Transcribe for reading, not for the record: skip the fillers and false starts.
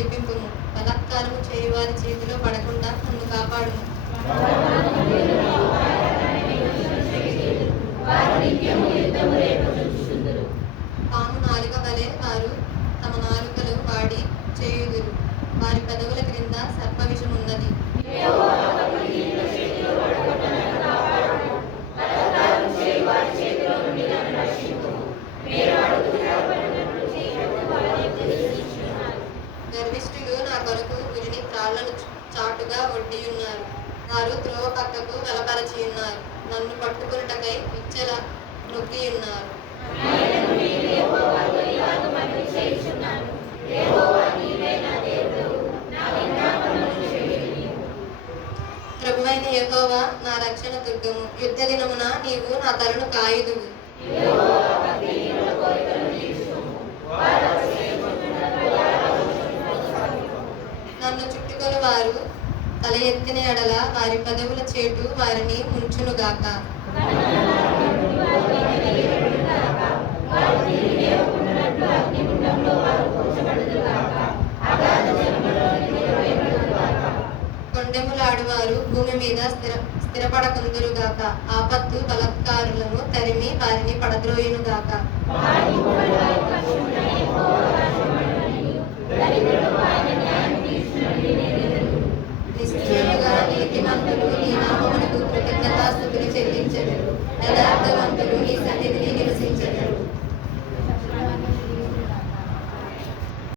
విడిపింపుము. బలాత్కారము చేయువారి చేతిలో పడకుండా నన్ను కాపాడుము. పాము నాలుక వలె వారు తమ నాలుకలు వాడి చేయుదురు. వారి పెదవుల క్రింద సర్పవిషమున్నది. గర్విష్ఠులు నా కొరకు ఉరిని త్రాళ్లను చాటుగా ఒడ్డియున్నారు. వారు త్రోవ పక్కకు బలపరచియున్నారు. నన్ను పట్టుకొనుటకై విచ్చెల నొక్కియున్నారు. ప్రభువైన యెహోవా నా రక్షణ దుర్గము. యుద్ధ దినమున నీవు నా తలను కాయుదువు. నన్ను చుట్టుకొని వారు తల ఎత్తిన ఎడల వారి పదవుల చేటు వారిని ముంచునుగాక. కొండెములాడువారు భూమి మీద స్థిరపడకుందురుగాక. ఆపత్తు బలాత్కారులను తరిమి వారిని పడద్రోయునుగాక. నిశ్చయముగా నీతిమంతులు నీ నామమునకు కృతజ్ఞతాస్తుతులు చెల్లించెదరు. యథార్థవంతులు నీ సన్నిధిని